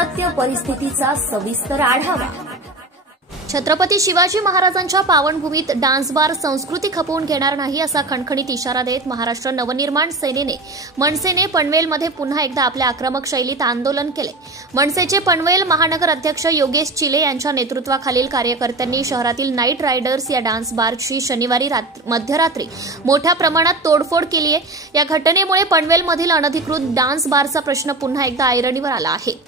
सत्य परिस्थितीचा सविस्तर आढावा। छत्रपती शिवाजी महाराजांच्या पावनभूमीत डान्स बार संस्कृती खपवून घेणार नाही असा खणखणीत इशारा देत महाराष्ट्र नवनिर्माण सेनेने मनसेने पनवेलमध्ये पुन्हा एकदा आपल्या आक्रमक शैलीत आंदोलन केले। मनसेचे पनवेल महानगर अध्यक्ष योगेश चिले यांच्या नेतृत्वाखालील कार्यकर्त्यांनी शहरातील नाईट रायडर्स या डान्स बारची शनिवारी मध्यरात्री मोठ्या प्रमाणात तोडफोड केली आहे। या घटनेमुळे पनवेलमधील अनधिकृत डान्स बारचा प्रश्न पुन्हा एकदा ऐरणीवर आला आहे।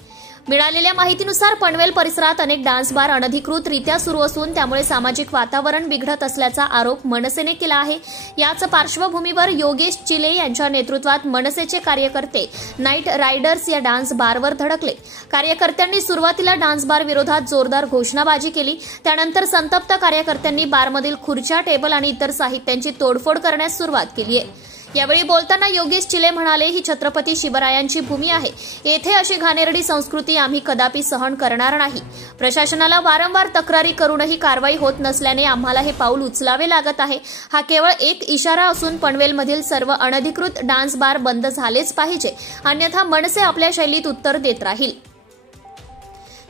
मिळालेल्या माहितीनुसार पनवेल परिसरात अनेक डान्स बार अनधिकृतरित्या सुरू असून त्यामुळे सामाजिक वातावरण बिघडत असल्याचा आरोप मनसेने केला आहे। याच पार्श्वभूमीवर योगेश चिले यांच्या नेतृत्वात मनसेचे कार्यकर्ते नाईट रायडर्स या डान्स बारवर धडकले। कार्यकर्त्यांनी सुरुवातीला डान्स बार विरोधात जोरदार घोषणाबाजी केली। त्यानंतर संतप्त कार्यकर्त्यांनी बारमधील खुर्च्या, टेबल आणि इतर साहित्यांची तोडफोड करण्यास सुरुवात केली आहे। यावेळी बोलताना योगेश चिले म्हणाले, ही छत्रपती शिवरायांची भूमी आहे, येथे अशी घाणेरडी संस्कृती आम्ही कदापि सहन करणार नाही। प्रशासनाला वारंवार तक्रारी करूनही कारवाई होत नसल्याने आम्हाला हे पाऊल उचलावे लागत आहे। हा केवळ एक इशारा असून पनवेलमधील सर्व अनधिकृत डान्स बार बंद झालेच पाहिजे, अन्यथा मनसे आपल्या शैलीत उत्तर देत राहील।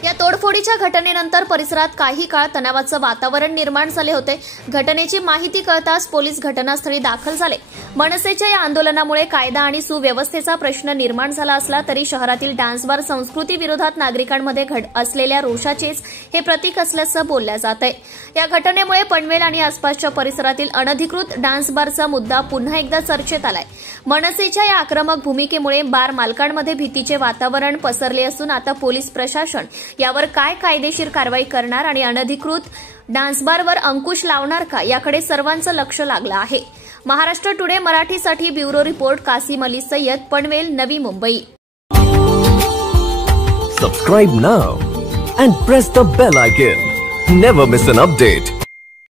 या तोडफोडीच्या घटनेनंतर परिसरात काही काळ तणावाचं वातावरण निर्माण झाले होते। घटनेची माहिती कळताच पोलीस घटनास्थळी दाखल झाले। मनसेच्या या आंदोलनामुळे कायदा आणि सुव्यवस्थेचा प्रश्न निर्माण झाला असला तरी शहरातील डान्स बार संस्कृती विरोधात नागरिकांमध्ये असलेल्या रोषाचेच हे प्रतीक असल्याचं बोललं जात आहे। या घटनेमुळे पनवेल आणि आसपासच्या परिसरातील अनधिकृत डान्स बारचा मुद्दा पुन्हा एकदा चर्चेत आलाय। मनसेच्या या आक्रमक भूमिकेमुळे बार मालकांमध्ये भीतीचे वातावरण पसरले असून आता पोलीस प्रशासन यावर काय कायदेशीर कारवाई करणार आणि अनधिकृत डान्स बारवर अंकुश लावणार का याकडे सर्वांचं लक्ष लागलं आहे। महाराष्ट्र टुडे मराठीसाठी bureau report Kasim Ali Sayyed, Panvel, Navi Mumbai. Subscribe now and press the bell icon. Never miss an update.